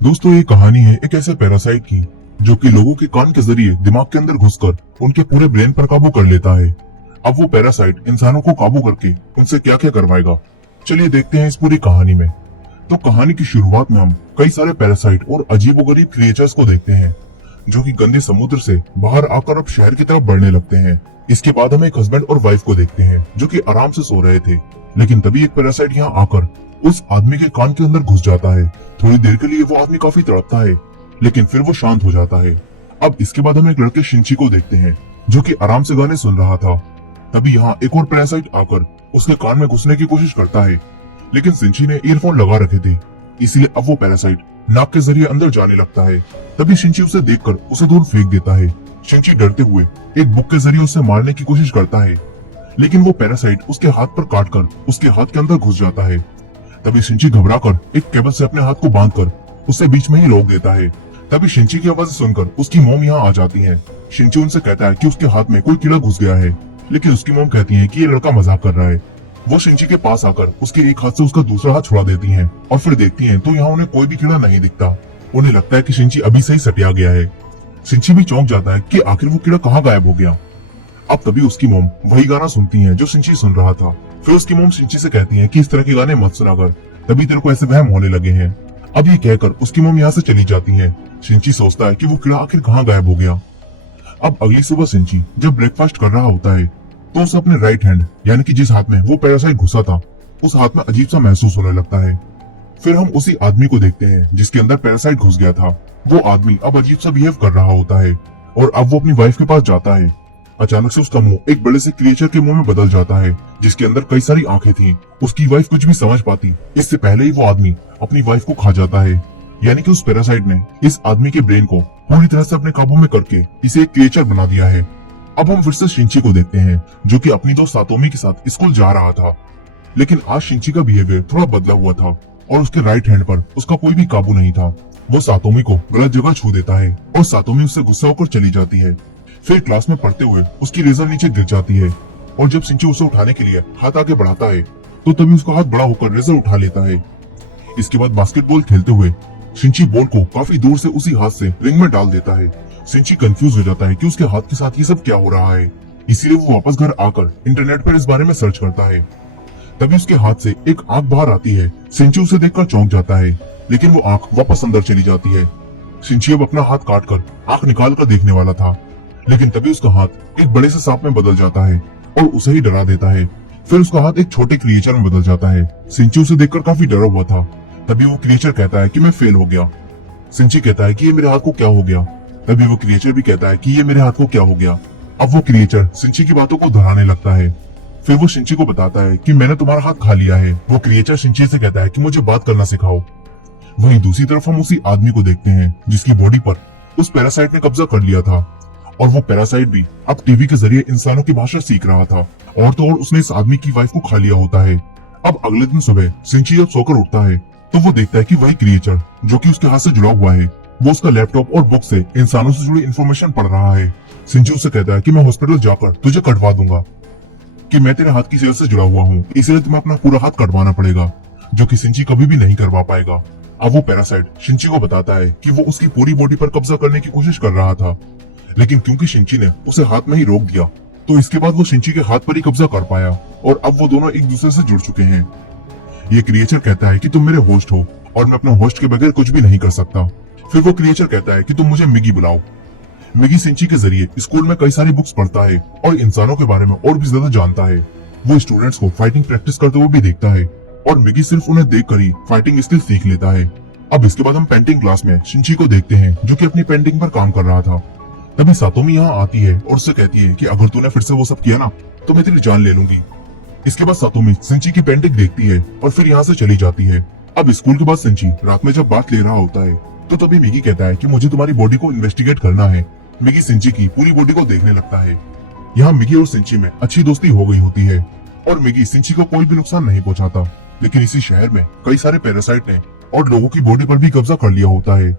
दोस्तों ये कहानी है एक ऐसे पैरासाइट की जो कि लोगों के कान के जरिए दिमाग के अंदर घुसकर उनके पूरे ब्रेन पर काबू कर लेता है। अब वो पैरासाइट इंसानों को काबू करके उनसे क्या क्या करवाएगा, चलिए देखते हैं इस पूरी कहानी में। तो कहानी की शुरुआत में हम कई सारे पैरासाइट और अजीबोगरीब क्रिएचर्स को देखते हैं जो कि गंदे समुद्र से बाहर आकर अब शहर की तरफ बढ़ने लगते हैं। इसके बाद हम एक हस्बैंड और वाइफ को देखते हैं जो कि आराम से सो रहे थे, लेकिन तभी एक पैरासाइट यहाँ आकर उस आदमी के कान के अंदर घुस जाता है। थोड़ी देर के लिए वो आदमी काफी तड़पता है, लेकिन फिर वो शांत हो जाता है। अब इसके बाद हम एक लड़के शिंची को देखते हैं जो कि आराम से गाने सुन रहा था। तभी यहाँ एक और पैरासाइट आकर उसके कान में घुसने की कोशिश करता है, लेकिन शिंची ने ईयरफोन लगा रखे थे, इसलिए अब वो पैरासाइट नाक के जरिए अंदर जाने लगता है। तभी शिंची उसे देखकर उसे दूर फेंक देता है। शिंची डरते हुए एक बुक के जरिए उसे मारने की कोशिश करता है, लेकिन वो पैरासाइट उसके हाथ पर काटकर उसके हाथ के अंदर घुस जाता है। तभी शिंची घबराकर एक केबल से अपने हाथ को बांधकर उसे बीच में ही रोक देता है। तभी शिंची की आवाज सुनकर उसकी मॉम यहाँ आ जाती है। शिंची उनसे कहता है कि उसके हाथ में कोई कीड़ा घुस गया है, लेकिन उसकी मॉम कहती है कि ये लड़का मजाक कर रहा है। वो शिंची के पास आकर उसके एक हाथ से उसका दूसरा हाथ छुड़ा देती हैं और फिर देखती हैं तो यहाँ उन्हें कोई भी कीड़ा नहीं दिखता। उन्हें लगता है कि शिंची अभी से ही सटिया गया है। शिंची भी चौंक जाता है कि आखिर वो कीड़ा कहाँ गायब हो गया। अब तभी उसकी मॉम वही गाना सुनती है जो शिंची सुन रहा था। फिर उसकी मॉम शिंची से कहती है कि इस तरह के गाने मत सुना कर, तभी तेरे को ऐसे वहम होने लगे हैं। अब ये कहकर उसकी मॉम यहाँ से चली जाती है। शिंची सोचता है कि वो कीड़ा आखिर कहाँ गायब हो गया। अब अगली सुबह शिंची जब ब्रेकफास्ट कर रहा होता है तो उसे अपने राइट हैंड यानी कि जिस हाथ में वो पैरासाइट घुसा था उस हाथ में अजीब सा महसूस होने लगता है। फिर हम उसी आदमी को देखते हैं जिसके अंदर पैरासाइट घुस गया था। वो आदमी अब अजीब सा बिहेव कर रहा होता है और अब वो अपनी वाइफ के पास जाता है। अचानक से उसका मुंह एक बड़े से क्रिएचर के मुंह में बदल जाता है जिसके अंदर कई सारी आंखें थीं। उसकी वाइफ कुछ भी समझ पाती इससे पहले ही वो आदमी अपनी वाइफ को खा जाता है। यानी कि उस पैरासाइट ने इस आदमी के ब्रेन को पूरी तरह से अपने काबू में करके इसे एक क्रिएचर बना दिया है। अब हम फिर से शिंची को देखते हैं जो कि अपनी दोस्त सातोमी के साथ स्कूल जा रहा था, लेकिन आज शिंची का बिहेवियर थोड़ा बदला हुआ था और उसके राइट हैंड पर उसका कोई भी काबू नहीं था। वो सातोमी को गलत जगह छू देता है और सातोमी उससे गुस्सा होकर चली जाती है। फिर क्लास में पढ़ते हुए उसकी रेजर नीचे गिर जाती है और जब शिंची उसे उठाने के लिए हाथ आगे बढ़ाता है तो तभी उसका हाथ बड़ा होकर रेजर उठा लेता है। इसके बाद बास्केटबॉल खेलते हुए शिंची बॉल को काफी दूर से उसी हाथ से रिंग में डाल देता है। शिंची कंफ्यूज हो जाता है कि उसके हाथ के साथ ये सब क्या हो रहा है, इसीलिए वो वापस घर आकर इंटरनेट पर इस बारे में सर्च करता है। तभी उसके हाथ से एक आंख बाहर आती है। शिंची उसे देखकर चौंक जाता है, लेकिन वो आंख वापस अंदर चली जाती है। शिंची अब अपना हाथ काटकर आंख निकाल कर देखने वाला था, लेकिन तभी उसका हाथ एक बड़े से सांप में बदल जाता है और उसे ही डरा देता है। फिर उसका हाथ एक छोटे क्रिएचर में बदल जाता है। शिंची उसे देखकर काफी डरा हुआ था। तभी वो क्रिएचर कहता है कि मैं फेल हो गया। शिंची कहता है कि ये मेरे हाथ को क्या हो गया। तभी वो क्रिएचर भी कहता है कि ये मेरे हाथ को क्या हो गया। अब वो क्रिएचर शिंची की बातों को दोहराने लगता है। फिर वो शिंची को बताता है कि मैंने तुम्हारा हाथ खा लिया है। वो क्रिएचर शिंची से कहता है कि मुझे बात करना सिखाओ। वहीं दूसरी तरफ हम उसी आदमी को देखते हैं जिसकी बॉडी पर उस पैरासाइट ने कब्जा कर लिया था और वो पैरासाइट भी अब टीवी के जरिए इंसानों की भाषा सीख रहा था। और तो और उसने इस आदमी की वाइफ को खा लिया होता है। अब अगले दिन सुबह शिंची जब सोकर उठता है तो वो देखता है कि वही क्रिएचर जो कि उसके हाथ से जुड़ा हुआ है वो उसका लैपटॉप और बुक से इंसानों से जुड़ी इन्फॉर्मेशन पढ़ रहा है। शिंची उससे कहता है कि मैं हॉस्पिटल जाकर तुझे कटवा दूंगा, कि मैं तेरे हाथ की सेहत से जुड़ा हुआ हूँ, इसलिए तुम्हें अपना पूरा हाथ कटवाना पड़ेगा, जो कि शिंची कभी भी नहीं करवा पाएगा। अब वो पैरासाइट शिंची को बताता है कि वो उसकी पूरी बॉडी पर कब्जा करने की कोशिश कर रहा था, लेकिन क्योंकि शिंची ने उसे हाथ में ही रोक दिया तो इसके बाद वो शिंची के हाथ पर ही कब्जा कर पाया और अब वो दोनों एक दूसरे से जुड़ चुके हैं। ये क्रिएचर कहता है कि तुम मेरे होस्ट हो और मैं अपने होस्ट के बगैर कुछ भी नहीं कर सकता। फिर वो क्रिएचर कहता है कि तुम मुझे मिगी बुलाओ। मिगी शिंची के जरिए स्कूल में कई सारी बुक्स पढ़ता है और इंसानों के बारे में और भी ज्यादा जानता है। वो स्टूडेंट्स को फाइटिंग प्रैक्टिस करते हुए भी देखता है और मिगी सिर्फ उन्हें देखकर ही फाइटिंग स्किल सीख लेता है। अब इसके बाद हम पेंटिंग क्लास में शिंची को देखते हैं जो कि अपनी पेंटिंग पर काम कर रहा था। तभी सातोमी यहाँ आती है और उससे कहती है कि अगर तूने फिर से वो सब किया ना तो मैं तेरी जान ले लूंगी। इसके बाद सातोमी शिंची की पेंटिंग देखती है और फिर यहाँ से चली जाती है। अब स्कूल के बाद शिंची रात में जब बात ले रहा होता है तो तभी मिगी कहता है कि मुझे तुम्हारी बॉडी को इन्वेस्टिगेट करना है। मिगी शिंची की पूरी बॉडी को देखने लगता है। यहाँ मिगी और शिंची में अच्छी दोस्ती हो गई होती है और मिगी शिंची को कोई भी नुकसान नहीं पहुंचाता, लेकिन इसी शहर में कई सारे पैरासाइट ने और लोगों की बॉडी पर भी कब्जा कर लिया होता है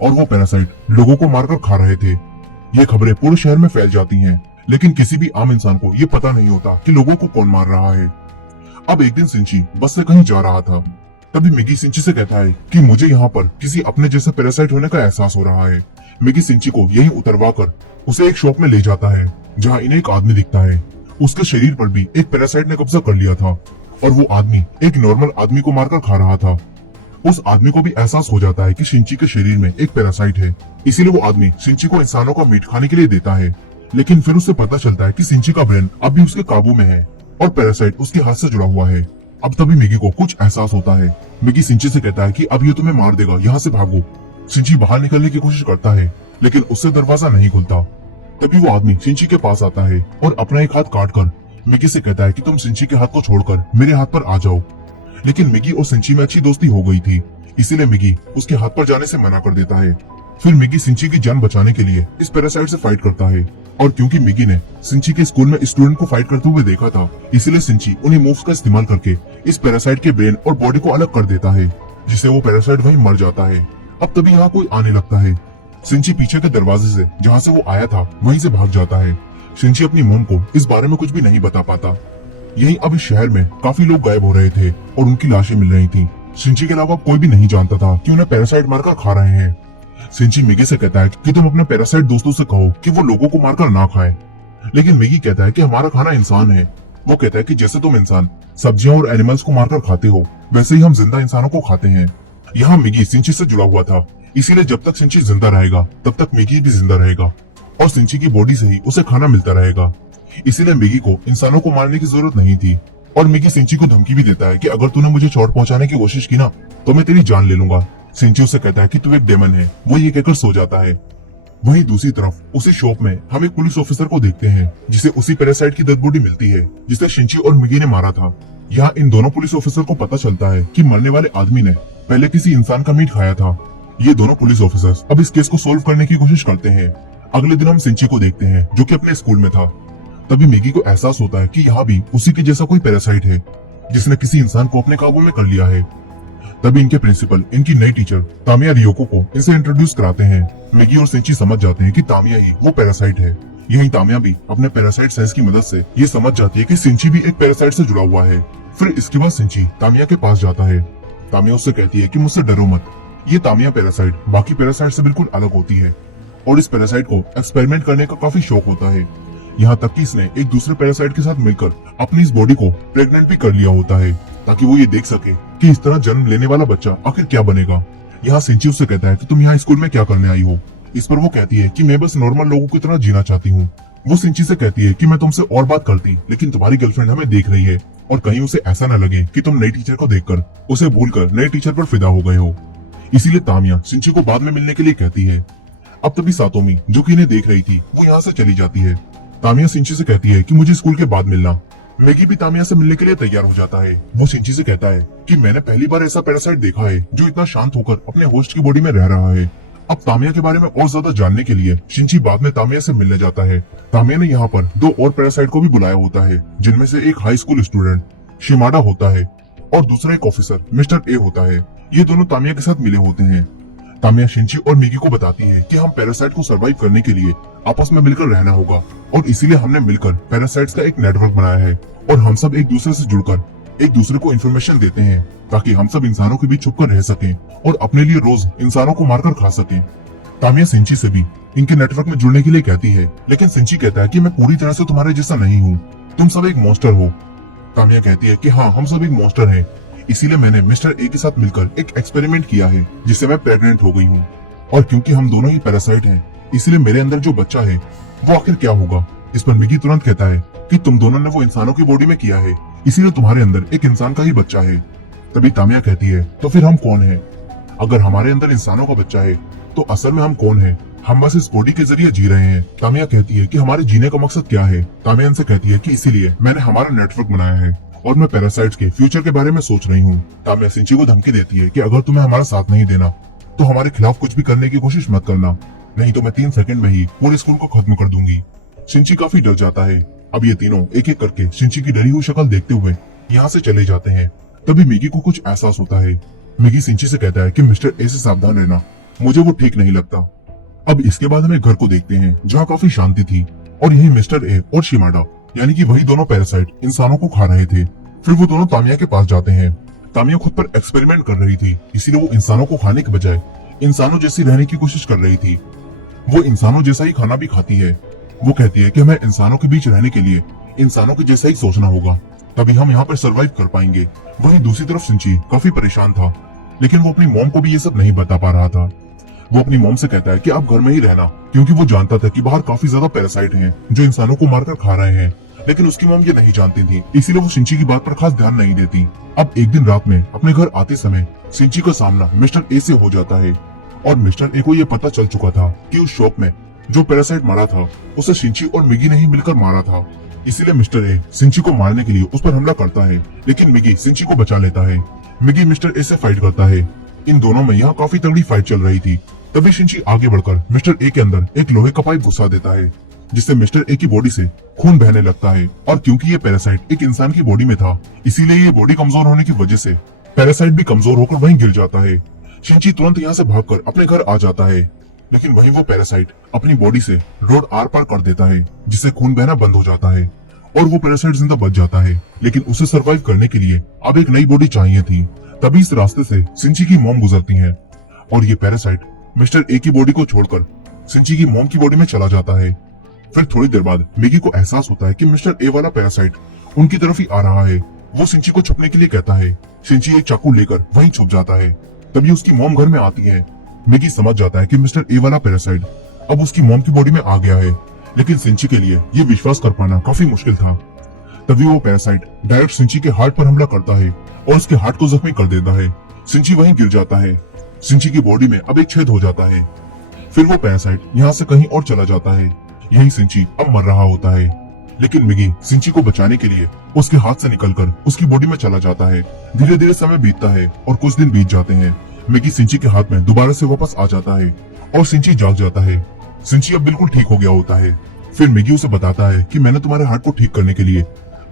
और वो पैरासाइट लोगों को मारकर खा रहे थे। ये खबरें पूरे शहर में फैल जाती हैं, लेकिन किसी भी आम इंसान को ये पता नहीं होता कि लोगों को कौन मार रहा है। अब एक दिन शिंची बस से कहीं जा रहा था। तभी मिगी सिंची से कहता है कि मुझे यहाँ पर किसी अपने जैसे पैरासाइट होने का एहसास हो रहा है। मिगी सिंची को यहीं उतरवा कर उसे एक शॉप में ले जाता है जहाँ इन्हें एक आदमी दिखता है। उसके शरीर पर भी एक पैरासाइट ने कब्जा कर लिया था और वो आदमी एक नॉर्मल आदमी को मारकर खा रहा था। उस आदमी को भी एहसास हो जाता है कि शिंची के शरीर में एक पैरासाइट है, इसीलिए वो आदमी शिंची को इंसानों का मीट खाने के लिए देता है। लेकिन फिर उसे पता चलता है कि शिंची का ब्रेन अब भी उसके काबू में है और पैरासाइट उसके हाथ से जुड़ा हुआ है। अब तभी मिगी को कुछ एहसास होता है। मिगी शिंची से कहता है कि अब ये तुम्हें मार देगा, यहाँ से भागो। शिंची बाहर निकलने की कोशिश करता है लेकिन उससे दरवाजा नहीं खुलता। तभी वो आदमी शिंची के पास आता है और अपना एक हाथ काट कर मिगी से कहता है कि तुम शिंची के हाथ को छोड़कर मेरे हाथ पर आ जाओ। लेकिन मिगी और शिंची में अच्छी दोस्ती हो गई थी, इसीलिए मिगी उसके हाथ पर जाने से मना कर देता है। फिर मिगी शिंची की जान बचाने के लिए इस पैरासाइट से फाइट करता है और क्योंकि मिगी ने शिंची के स्कूल में स्टूडेंट को फाइट करते हुए देखा था, इसीलिए शिंची उन्हीं मूव्स का इस्तेमाल करके इस पैरासाइट के ब्रेन और बॉडी को अलग कर देता है, जिससे वो पैरासाइट वहीं मर जाता है। अब तभी यहाँ कोई आने लगता है। शिंची पीछे के दरवाजे से जहाँ से वो आया था वहीं से भाग जाता है। शिंची अपनी मॉम को इस बारे में कुछ भी नहीं बता पाता। यही अब इस शहर में काफी लोग गायब हो रहे थे और उनकी लाशें मिल रही थी। शिंची के अलावा कोई भी नहीं जानता था कि उन्हें पैरासाइट मारकर खा रहे हैं। शिंची मिगी से कहता है कि तुम अपने पैरासाइट दोस्तों से कहो कि वो लोगों को मारकर ना खाएं। लेकिन मिगी कहता है कि हमारा खाना इंसान है। वो कहता है कि जैसे तुम इंसान सब्जियां और एनिमल्स को मारकर खाते हो, वैसे ही हम जिंदा इंसानों को खाते हैं। यहाँ मिगी शिंची से जुड़ा हुआ था, इसीलिए जब तक शिंची जिंदा रहेगा तब तक मिगी भी जिंदा रहेगा और शिंची की बॉडी से ही उसे खाना मिलता रहेगा। इसीलिए मिगी को इंसानों को मारने की जरूरत नहीं थी और मिगी शिंची को धमकी भी देता है कि अगर तूने मुझे चोट पहुंचाने की कोशिश की ना तो मैं तेरी जान ले लूंगा। शिंची उसे कहता है कि तू एक डेमन है। वो ये कहकर सो जाता है। वहीं दूसरी तरफ उसी शॉप में हम एक पुलिस ऑफिसर को देखते हैं जिसे उसी पैरासाइट की डेड बॉडी मिलती है जिसे शिंची और मिगी ने मारा था। यहाँ इन दोनों पुलिस ऑफिसर को पता चलता है कि मरने वाले आदमी ने पहले किसी इंसान का मीट खाया था। ये दोनों पुलिस ऑफिसर्स अब इस केस को सोल्व करने की कोशिश करते हैं। अगले दिन हम शिंची को देखते हैं जो कि अपने स्कूल में था। तभी मिगी को एहसास होता है कि यहाँ भी उसी के जैसा कोई पैरासाइट है जिसने किसी इंसान को अपने काबू में कर लिया है। तभी इनके प्रिंसिपल इनकी नई टीचर तामिया रियोको को इनसे इंट्रोड्यूस कराते हैं। मिगी और शिंची समझ जाते हैं कि तामिया ही वो पैरासाइट है। यही तामिया भी अपने पैरासाइट सेंस की मदद से ये समझ जाती है कि शिंची भी एक पैरासाइट से जुड़ा हुआ है। फिर इसके बाद शिंची तामिया के पास जाता है। तामिया उससे कहती है कि मुझसे डरो मत, ये तामिया पैरासाइट बाकी पैरासाइट से बिल्कुल अलग होती है और इस पैरासाइट को एक्सपेरिमेंट करने का काफी शौक होता है। यहाँ तक कि इसने एक दूसरे पैरासाइट के साथ मिलकर अपनी इस बॉडी को प्रेग्नेंट भी कर लिया होता है ताकि वो ये देख सके कि इस तरह जन्म लेने वाला बच्चा आखिर क्या बनेगा। यहाँ शिंची उससे कहता है कि तुम यहाँ स्कूल में क्या करने आई हो। इस पर वो कहती है कि मैं बस नॉर्मल लोगों की तरह जीना चाहती हूँ। वो शिंची से कहती है कि मैं तुमसे और बात करती लेकिन तुम्हारी गर्लफ्रेंड हमें देख रही है और कहीं उसे ऐसा न लगे कि तुम नई टीचर को देखकर उसे भूलकर नए टीचर पर फिदा हो गए हो। इसीलिए तामिया शिंची को बाद में मिलने के लिए कहती है। अब तभी सातोमी जो कि इन्हें देख रही थी वो यहाँ से चली जाती है। तामिया शिंची से कहती है कि मुझे स्कूल के बाद मिलना। मैगी भी तामिया से मिलने के लिए तैयार हो जाता है। वो शिंची से कहता है कि मैंने पहली बार ऐसा पैरासाइट देखा है जो इतना शांत होकर अपने होस्ट की बॉडी में रह रहा है। अब तामिया के बारे में और ज्यादा जानने के लिए शिंची बाद में तामिया से मिलने जाता है। तामिया ने यहाँ पर दो और पैरासाइट को भी बुलाया होता है जिनमें से एक हाई स्कूल स्टूडेंट शिमाडा होता है और दूसरा एक ऑफिसर मिस्टर ए होता है। ये दोनों तामिया के साथ मिले होते हैं। तामिया शिंची और मिगी को बताती है कि हम पैरासाइट को सरवाइव करने के लिए आपस में मिलकर रहना होगा और इसीलिए हमने मिलकर पैरासाइट्स का एक नेटवर्क बनाया है और हम सब एक दूसरे से जुड़कर एक दूसरे को इन्फॉर्मेशन देते हैं ताकि हम सब इंसानों के बीच छुपकर रह सकें और अपने लिए रोज इंसानों को मारकर खा सकें। तामिया शिंची से भी इनके नेटवर्क में जुड़ने के लिए कहती है लेकिन शिंची कहता है कि मैं पूरी तरह से तुम्हारे जैसा नहीं हूँ, तुम सब एक मॉन्स्टर हो। तामिया कहती है कि हाँ हम सब एक मॉन्स्टर हैं, इसीलिए मैंने मिस्टर ए के साथ मिलकर एक एक्सपेरिमेंट किया है जिससे मैं प्रेग्नेंट हो गई हूँ और क्योंकि हम दोनों ही पैरासाइट हैं इसलिए मेरे अंदर जो बच्चा है वो आखिर क्या होगा। इस पर मिगी तुरंत कहता है कि तुम दोनों ने वो इंसानों की बॉडी में किया है इसीलिए तुम्हारे अंदर एक इंसान का ही बच्चा है। तभी तामिया कहती है तो फिर हम कौन है? अगर हमारे अंदर इंसानों का बच्चा है तो असल में हम कौन है? हम बस इस बॉडी के जरिए जी रहे हैं। तामिया कहती है कि हमारे जीने का मकसद क्या है? तामिया इनसे कहती है कि इसीलिए मैंने हमारा नेटवर्क बनाया है और मैं पैरासाइट्स के फ्यूचर के बारे में सोच रही हूँ। तामिया शिंची को धमकी देती है कि अगर तुम्हें हमारा साथ नहीं देना तो हमारे खिलाफ कुछ भी करने की कोशिश मत करना, नहीं तो मैं 3 सेकंड में ही पूरे स्कूल को खत्म कर दूंगी। शिंची काफी डर जाता है। अब ये तीनों एक एक करके शिंची की डरी हुई शक्ल देखते हुए यहाँ से चले जाते हैं। तभी मिगी को कुछ एहसास होता है। मिगी शिंची से कहता है कि मिस्टर ए से सावधान रहना, मुझे वो ठीक नहीं लगता। अब इसके बाद हम एक घर को देखते हैं जहाँ काफी शांति थी और यही मिस्टर ए और शिमाडा यानी कि वही दोनों पैरासाइट इंसानों को खा रहे थे। फिर वो दोनों तामिया के पास जाते हैं। तामिया खुद पर एक्सपेरिमेंट कर रही थी, इसीलिए वो इंसानों को खाने के बजाय इंसानों जैसी रहने की कोशिश कर रही थी। वो इंसानों जैसा ही खाना भी खाती है। वो कहती है कि हमें इंसानों के बीच रहने के लिए इंसानों के जैसा ही सोचना होगा, तभी हम यहाँ पर सरवाइव कर पाएंगे। वहीं दूसरी तरफ सिंची काफी परेशान था, लेकिन वो अपनी मॉम को भी ये सब नहीं बता पा रहा था। वो अपनी मॉम से कहता है कि आप घर में ही रहना, क्योंकि वो जानता था कि बाहर काफी ज्यादा पैरासाइट हैं जो इंसानों को मारकर खा रहे हैं। लेकिन उसकी मॉम ये नहीं जानती थी, इसीलिए वो सिंची की बात पर खास ध्यान नहीं देती। अब एक दिन रात में अपने घर आते समय सिंची का सामना मिस्टर ए से हो जाता है, और मिस्टर ए को ये पता चल चुका था कि उस शॉप में जो पैरासाइट मारा था उसे सिंची और मिगी ने ही मिलकर मारा था। इसीलिए मिस्टर ए सिंची को मारने के लिए उस पर हमला करता है, लेकिन मिगी सिंची को बचा लेता है। मिगी मिस्टर ए से फाइट करता है। इन दोनों में यहाँ काफी तगड़ी फाइट चल रही थी। तभी सिंची आगे बढ़कर मिस्टर ए के अंदर एक लोहे का पाइप घुसा देता है, जिससे मिस्टर ए की बॉडी से खून बहने लगता है। और क्योंकि ये पैरासाइट एक इंसान की बॉडी में था, इसीलिए ये बॉडी कमजोर होने की वजह से पैरासाइट भी कमजोर होकर वहीं गिर जाता है। सिंची तुरंत यहाँ से भागकर अपने घर आ जाता है, लेकिन वहीं वो पैरासाइट अपनी बॉडी से रोड आर पार कर देता है, जिससे खून बहना बंद हो जाता है और वो पैरासाइट जिंदा बच जाता है। लेकिन उसे सरवाइव करने के लिए अब एक नई बॉडी चाहिए थी। तभी इस रास्ते से सिंची की मॉम गुजरती है, और ये पैरासाइट मिस्टर ए की बॉडी को छोड़कर सिंची की मॉम की बॉडी में चला जाता है। फिर थोड़ी देर बाद मिगी को एहसास होता है कि मिस्टर ए वाला पैरासाइट उनकी तरफ ही आ रहा है। वो सिंची को छुपने के लिए कहता है। सिंची एक चाकू लेकर वहीं छुप जाता है। तभी उसकी मॉम घर में आती है। मिगी समझ जाता है कि मिस्टर ए वाला पैरासाइट अब उसकी मॉम की बॉडी में आ गया है, लेकिन सिंची के लिए ये विश्वास कर पाना काफी मुश्किल था। तभी वो पैरासाइट डायरेक्ट सिंची के हार्ट पर हमला करता है और उसके हार्ट को जख्मी कर देता है। सिंची वहीं गिर जाता है। सिंची की बॉडी में अब एक छेद हो जाता है। फिर वो पैरासाइट यहाँ से कहीं और चला जाता है। यही सिंची अब मर रहा होता है, लेकिन मिगी सिंची को बचाने के लिए उसके हाथ से निकलकर उसकी बॉडी में चला जाता है। धीरे धीरे समय बीतता है और कुछ दिन बीत जाते हैं। मिगी सिंची के हाथ में दोबारा से वापस आ जाता है और सिंची जाग जाता है। सिंची अब बिल्कुल ठीक हो गया होता है। फिर मिगी उसे बताता है कि मैंने तुम्हारे हार्ट को ठीक करने के लिए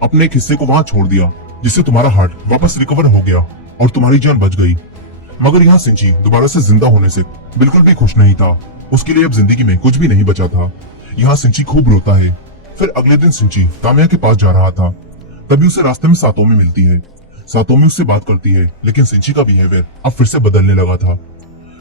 अपने एक हिस्से को वहाँ छोड़ दिया, जिससे तुम्हारा हार्ट वापस रिकवर हो गया और तुम्हारी जान बच गई। मगर यहाँ सिंची दोबारा से जिंदा होने से बिल्कुल भी खुश नहीं था। उसके लिए अब जिंदगी में कुछ भी नहीं बचा था। यहाँ सिंची खूब रोता है। फिर अगले दिन सिंची तामिया के पास जा रहा था। तभी उसे रास्ते में सातोमी मिलती है। सातोमी उससे बात करती है, लेकिन सिंची का बिहेवियर अब फिर से बदलने लगा था।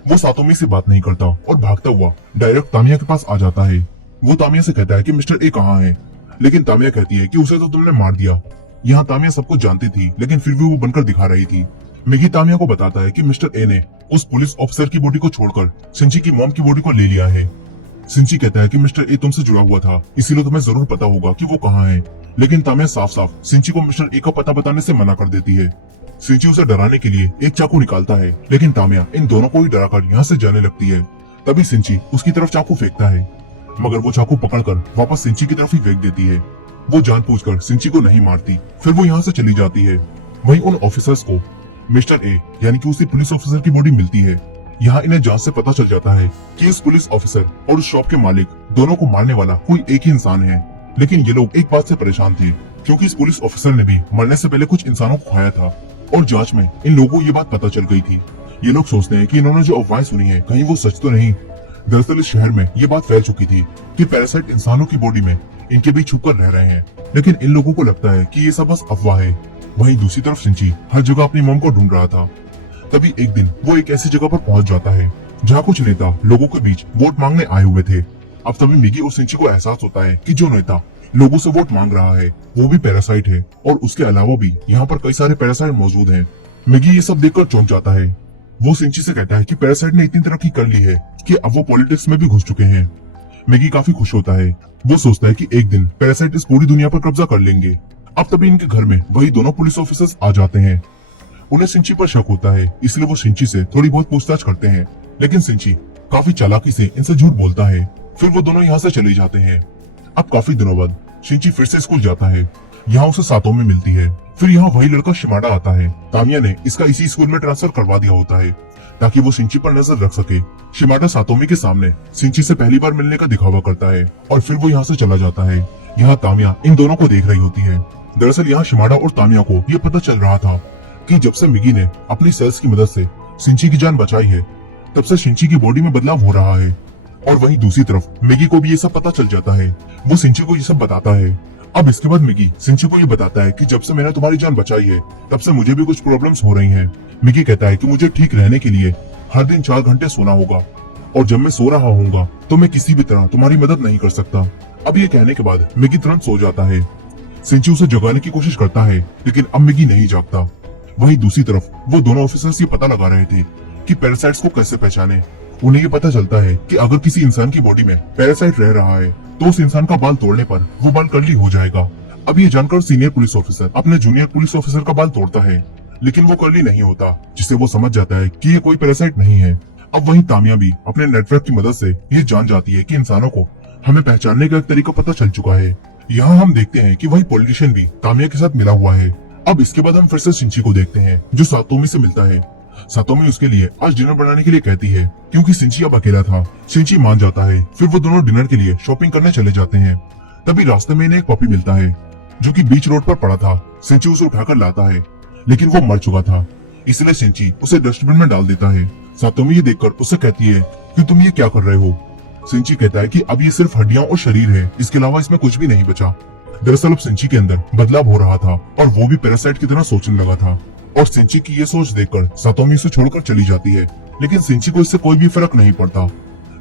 वो सातोमी से बात नहीं करता और भागता हुआ डायरेक्ट तामिया के पास आ जाता है। वो तामिया से कहता है कि मिस्टर ए कहाँ है, लेकिन तामिया कहती है कि उसे तो तुमने मार दिया। यहाँ तामिया सब कुछ जानती थी, लेकिन फिर भी वो बनकर दिखा रही थी। मिगी तामिया को बताता है कि मिस्टर ए ने उस पुलिस ऑफिसर की बॉडी को छोड़कर सिंची की मॉम की बॉडी को ले लिया है। सिंची कहता है कि मिस्टर ए तुमसे जुड़ा हुआ था, इसीलिए तुम्हें जरूर पता होगा कि वो कहाँ है। लेकिन तामिया साफ साफ सिंची को मिस्टर ए का पता बताने से मना कर देती है। सिंची उसे डराने के लिए एक चाकू निकालता है, लेकिन तामिया इन दोनों को ही डराकर यहाँ से जाने लगती है। तभी सिंची उसकी तरफ चाकू फेंकता है, मगर वो चाकू पकड़कर वापस सिंची की तरफ ही फेंक देती है। वो जानबूझकर सिंची को नहीं मारती। फिर वो यहाँ से चली जाती है। वहीं उन ऑफिसर्स को मिस्टर ए यानी कि उसी पुलिस ऑफिसर की बॉडी मिलती है। यहाँ इन्हें जांच से पता चल जाता है कि इस पुलिस ऑफिसर और उस शॉप के मालिक दोनों को मारने वाला कोई एक ही इंसान है। लेकिन ये लोग एक बात से परेशान थे, क्योंकि इस पुलिस ऑफिसर ने भी मरने से पहले कुछ इंसानों को खाया था और जांच में इन लोगों को ये बात पता चल गई थी। ये लोग सोचते हैं कि इन्होंने जो अफवाहें सुनी है कहीं वो सच तो नहीं। दरअसल इस शहर में ये बात फैल चुकी थी कि पैरासाइट इंसानों की बॉडी में इनके बीच छुपकर रह रहे हैं, लेकिन इन लोगों को लगता है कि ये सब बस अफवाह है। वहीं दूसरी तरफ सिंची हर जगह अपनी मॉम को ढूंढ रहा था। तभी एक दिन वो एक ऐसी जगह पर पहुंच जाता है जहाँ कुछ नेता लोगों के बीच वोट मांगने आए हुए थे। अब तभी मिगी और सिंची को एहसास होता है कि जो नेता लोगों से वोट मांग रहा है वो भी पैरासाइट है, और उसके अलावा भी यहाँ पर कई सारे पैरासाइट मौजूद हैं। मिगी ये सब देखकर चौंक जाता है। वो सिंची से कहता है कि पैरासाइट ने इतनी तरक्की कर ली है कि अब वो पॉलिटिक्स में भी घुस चुके हैं। मिगी काफी खुश होता है। वो सोचता है कि एक दिन पैरासाइट इस पूरी दुनिया पर कब्जा कर लेंगे। अब तभी इनके घर में वही दोनों पुलिस ऑफिसर्स आ जाते हैं। उन्हें सिंची पर शक होता है, इसलिए वो सिंची से थोड़ी बहुत पूछताछ करते हैं, लेकिन सिंची काफी चालाकी से इनसे झूठ बोलता है। फिर वो दोनों यहाँ से चले जाते हैं। अब काफी दिनों बाद सिंची फिर से स्कूल जाता है। यहाँ उसे सातोमी मिलती है। फिर यहाँ वही लड़का शिमाडा आता है। तामिया ने इसका इसी स्कूल में ट्रांसफर करवा दिया होता है ताकि वो सिंची पर नजर रख सके। शिमाडा सातोमी के सामने सिंची से पहली बार मिलने का दिखावा करता है और फिर वो यहाँ से चला जाता है। यहाँ तामिया इन दोनों को देख रही होती है। दरअसल यहाँ शिमाडा और तामिया को ये पता चल रहा था कि जब से मिगी ने अपनी सेल्स की मदद से सिंची की जान बचाई है, तब से सिंची की बॉडी में बदलाव हो रहा है। और वहीं दूसरी तरफ मिगी को भी ये सब पता चल जाता है। वो सिंची को ये सब बताता है अब इसके बाद मिगी सिंची को ये बताता है कि जब से मैंने तुम्हारी जान बचाई है तब से मुझे भी कुछ प्रॉब्लम्स हो रही हैं। मिगी कहता है कि मुझे ठीक रहने के लिए हर दिन 4 घंटे सोना होगा और जब मैं सो रहा होऊंगा तो मैं किसी भी तरह तुम्हारी मदद नहीं कर सकता। अब ये कहने के बाद मिगी तुरंत सो जाता है। सिंची उसे जगाने की कोशिश करता है लेकिन अब मिगी नहीं जागता। वहीं दूसरी तरफ वो दोनों ऑफिसर्स ये पता लगा रहे थे कि पैरासाइट्स को कैसे पहचाने। उन्हें ये पता चलता है कि अगर किसी इंसान की बॉडी में पैरासाइट रह रहा है तो उस इंसान का बाल तोड़ने पर वो बाल कर्ली हो जाएगा। अब ये जानकर सीनियर पुलिस ऑफिसर अपने जूनियर पुलिस ऑफिसर का बाल तोड़ता है लेकिन वो कर्ली नहीं होता, जिससे वो समझ जाता है कि ये कोई पैरासाइट नहीं है। अब वहीं तामिया भी अपने नेटवर्क की मदद से ये जान जाती है कि इंसानों को हमें पहचानने का एक तरीका पता चल चुका है। यहाँ हम देखते हैं कि वही पॉलिटिशियन भी तामिया के साथ मिला हुआ है। अब इसके बाद हम फिर से शिंची को देखते हैं जो सातोमी से मिलता है। सातोमी उसके लिए आज डिनर बनाने के लिए कहती है क्योंकि शिंची अब अकेला था। शिंची मान जाता है। फिर वो दोनों डिनर के लिए शॉपिंग करने चले जाते हैं। तभी रास्ते में इन्हें एक पपी मिलता है जो कि बीच रोड पर पड़ा था। शिंची उसे उठाकर लाता है लेकिन वो मर चुका था, इसलिए शिंची उसे डस्टबिन में डाल देता है। सातोमी ये देखकर उससे कहती है कि तुम ये क्या कर रहे हो। शिंची कहता है कि अब ये सिर्फ हड्डियां और शरीर है, इसके अलावा इसमें कुछ भी नहीं बचा। दरअसल अब शिंची के अंदर बदलाव हो रहा था और वो भी पैरासाइट की तरह सोचने लगा था। और शिंची की ये सोच देखकर सातोमी उसे छोड़कर चली जाती है लेकिन शिंची को इससे कोई भी फर्क नहीं पड़ता।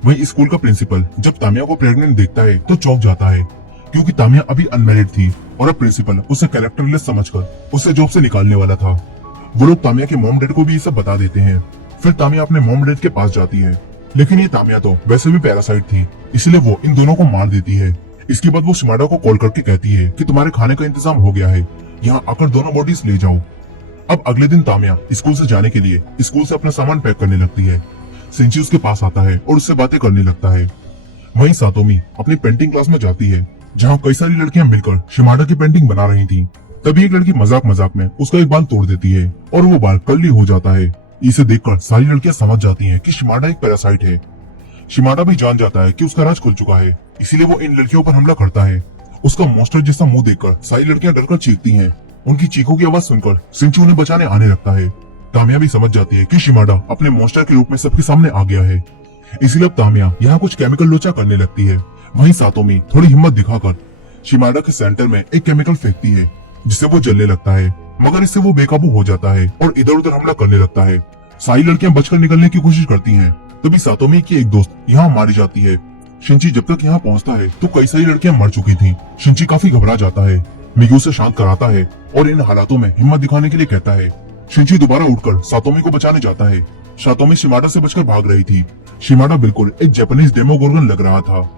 वहीं स्कूल का प्रिंसिपल जब तामिया को प्रेग्नेंट देखता है तो चौंक जाता है क्योंकि तामिया अभी अनमैरिड थी और अब प्रिंसिपल उसे कैरेक्टरलेस समझकर उसे जॉब से निकालने वाला था। वो लोग तामिया के मॉम डैड को भी ये सब बता देते हैं। फिर तामिया अपने मॉम डैड के पास जाती है लेकिन ये तामिया तो वैसे भी पैरासाइट थी, इसलिए वो इन दोनों को मार देती है। इसके बाद वो शिमाडा को कॉल करके कहती है कि तुम्हारे खाने का इंतजाम हो गया है, यहाँ आकर दोनों बॉडीज ले जाओ। अब अगले दिन तामिया स्कूल से जाने के लिए स्कूल से अपना सामान पैक करने लगती है। शिंची उसके पास आता है और उससे बातें करने लगता है। वहीं सातोमी अपनी पेंटिंग क्लास में जाती है जहाँ कई सारी लड़कियां मिलकर शिमाडा की पेंटिंग बना रही थी। तभी एक लड़की मजाक मजाक में उसका एक बाल तोड़ देती है और वो बाल कर्ली हो जाता है। इसे देखकर सारी लड़कियां समझ जाती हैं कि शिमाडा एक पैरासाइट है। शिमाडा भी जान जाता है कि उसका राज खुल चुका है, इसीलिए वो इन लड़कियों पर हमला करता है। उसका मॉन्स्टर जैसा मुंह देखकर सारी लड़कियां डरकर चीखती हैं। उनकी चीखों की आवाज सुनकर शिंची उन्हें बचाने आने लगता है। तामिया भी समझ जाती है कि शिमाडा अपने मॉन्स्टर के रूप में सबके सामने आ गया है, इसलिए अब तामिया यहाँ कुछ केमिकल लोचा करने लगती है। वहीं सातोमी थोड़ी हिम्मत दिखाकर शिमाडा के सेंटर में एक केमिकल फेंकती है जिससे वो जलने लगता है, मगर इससे वो बेकाबू हो जाता है और इधर उधर हमला करने लगता है। सारी लड़कियां बचकर निकलने की कोशिश करती हैं। तभी सातोमी की एक दोस्त यहाँ मारी जाती है। शिंची जब तक यहाँ पहुँचता है तो कई सारी लड़कियां मर चुकी थी। शिंची काफी घबरा जाता है। मिगी उसे शांत कराता है और इन हालातों में हिम्मत दिखाने के लिए कहता है। शिंची दोबारा उठकर सातोमी को बचाने जाता है। सातोमी शिमाडा से बचकर भाग रही थी। शिमाडा बिल्कुल एक जापानीज डेमोगोर्गन लग रहा था।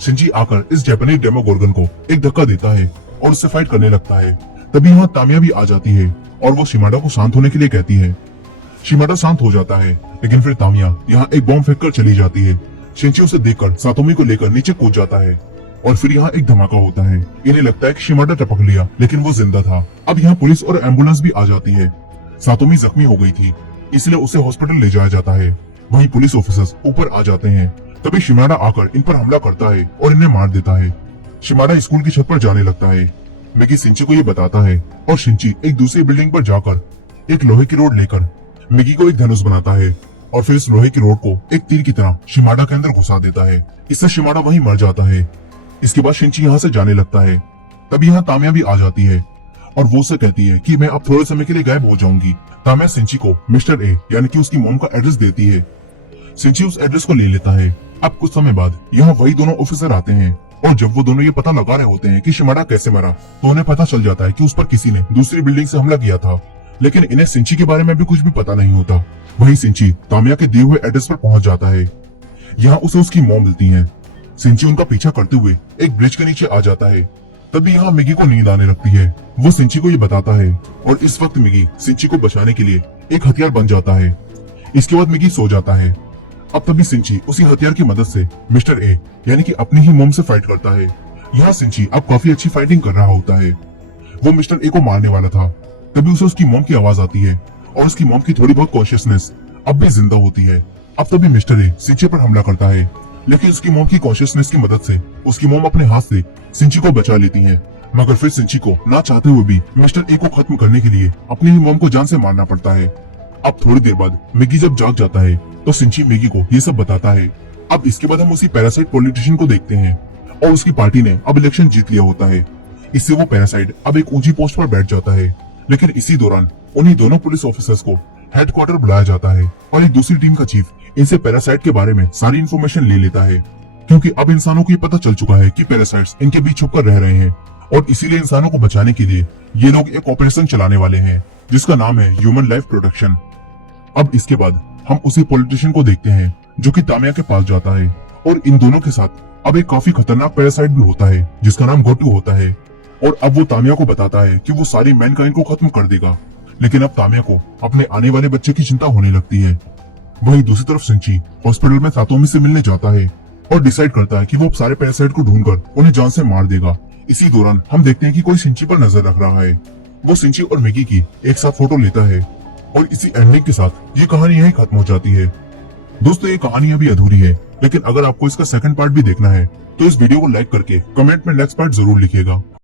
शिंची आकर इस जापानीज डेमोगोर्गन को एक धक्का देता है और उससे फाइट करने लगता है। तभी यहाँ तामिया भी आ जाती है और वो शिमाडा को शांत होने के लिए कहती है। शिमाडा शांत हो जाता है लेकिन फिर तामिया यहाँ एक बॉम्ब फेंक कर चली जाती है। शिंची उसे देखकर सातोमी को लेकर नीचे कूद जाता है और फिर यहाँ एक धमाका होता है। इन्हें लगता है कि शिमाडा टपक लिया लेकिन वो जिंदा था। अब यहाँ पुलिस और एम्बुलेंस भी आ जाती है। सातोमी जख्मी हो गई थी, इसलिए उसे हॉस्पिटल ले जाया जाता है। वहीं पुलिस ऑफिसर्स ऊपर आ जाते हैं। तभी शिमाडा आकर इन पर हमला करता है और इन्हें मार देता है। शिमाडा स्कूल की छत पर जाने लगता है। मिगी शिंची को ये बताता है और शिंची एक दूसरी बिल्डिंग पर जाकर एक लोहे की रोड लेकर मिगी को एक धनुष बनाता है और फिर इस लोहे की रोड को एक तीर की तरह शिमाडा के अंदर घुसा देता है। इससे शिमाडा वहीं मर जाता है। इसके बाद शिंची यहाँ से जाने लगता है। तभी यहाँ तामिया भी आ जाती है और वो उसे कहती है कि मैं अब थोड़े समय के लिए गायब हो जाऊंगी। तामिया शिंची को मिस्टर ए यानी कि उसकी मॉम का एड्रेस देती है। शिंची उस एड्रेस को ले लेता है। अब कुछ समय बाद यहाँ वही दोनों ऑफिसर आते हैं और जब वो दोनों ये पता लगा रहे होते हैं कि शिमाडा कैसे मरा तो उन्हें पता चल जाता है कि उस पर किसी ने दूसरी बिल्डिंग से हमला किया था, लेकिन इन्हें शिंची के बारे में भी कुछ भी पता नहीं होता। वहीं शिंची तामिया के दिए हुए एड्रेस पर पहुंच जाता है। यहाँ उसे उसकी मॉम मिलती है। शिंची उनका पीछा करते हुए एक ब्रिज के नीचे आ जाता है। तभी यहाँ मिगी को नींद आने लगती है। वो शिंची को ये बताता है और इस वक्त मिगी शिंची को बचाने के लिए एक हथियार बन जाता है। इसके बाद मिगी सो जाता है। अब तभी शिंची उसी हथियार की मदद से मिस्टर ए यानी कि अपनी ही मॉम से फाइट करता है। यहाँ शिंची अब काफी अच्छी फाइटिंग कर रहा होता है। वो मिस्टर ए को मारने वाला था। तभी उसे उसकी मॉम की आवाज आती है और उसकी मॉम की थोड़ी बहुत कॉन्शियसनेस अब भी जिंदा होती है। अब तभी मिस्टर ए शिंची पर हमला करता है, लेकिन उसकी मॉम की कॉन्शियसनेस की मदद से उसकी मॉम अपने हाथ से शिंची को बचा लेती है। मगर फिर शिंची को ना चाहते हुए भी मिस्टर ए को खत्म करने के लिए अपनी ही मॉम को जान से मारना पड़ता है। अब थोड़ी देर बाद मिगी जब जाग जाता है तो शिंची मिगी को ये सब बताता है। अब इसके बाद हम उसी पैरासाइट पॉलिटिशियन को देखते हैं और उसकी पार्टी ने अब इलेक्शन जीत लिया होता है। इससे वो पैरासाइट अब एक ऊंची पोस्ट पर बैठ जाता है। लेकिन इसी दौरान उन्हीं दोनों पुलिस ऑफिसर्स को हेडक्वार्टर बुलाया जाता है और एक दूसरी टीम का चीफ इनसे पैरासाइट के बारे में सारी इन्फॉर्मेशन ले लेता है, क्योंकि अब इंसानों को ये पता चल चुका है कि पैरासाइट्स इनके बीच छुपकर रह रहे हैं और इसीलिए इंसानों को बचाने के लिए ये लोग एक ऑपरेशन चलाने वाले हैं जिसका नाम है ह्यूमन लाइफ प्रोटेक्शन। अब इसके बाद हम उसी पॉलिटिशियन को देखते हैं जो कि तामिया के पास जाता है और इन दोनों के साथ अब एक काफी खतरनाक पैरासाइट भी होता है जिसका नाम गोटू होता है। और अब वो तामिया को बताता है कि वो सारी मैनकाइंड को खत्म कर देगा। लेकिन अब तामिया को अपने आने वाले बच्चे की चिंता होने लगती है। वहीं दूसरी तरफ सिंची हॉस्पिटल में सातोमी से मिलने जाता है और डिसाइड करता है कि वो सारे पैरासाइट को ढूंढकर उन्हें जान से मार देगा। इसी दौरान हम देखते हैं कि कोई सिंची पर नजर रख रहा है। वो सिंची और मैगी की एक साथ फोटो लेता है और इसी एंडिंग के साथ ये कहानी यहीं खत्म हो जाती है। दोस्तों ये कहानी अभी अधूरी है, लेकिन अगर आपको इसका सेकंड पार्ट भी देखना है तो इस वीडियो को लाइक करके कमेंट में नेक्स्ट पार्ट जरूर लिखिएगा।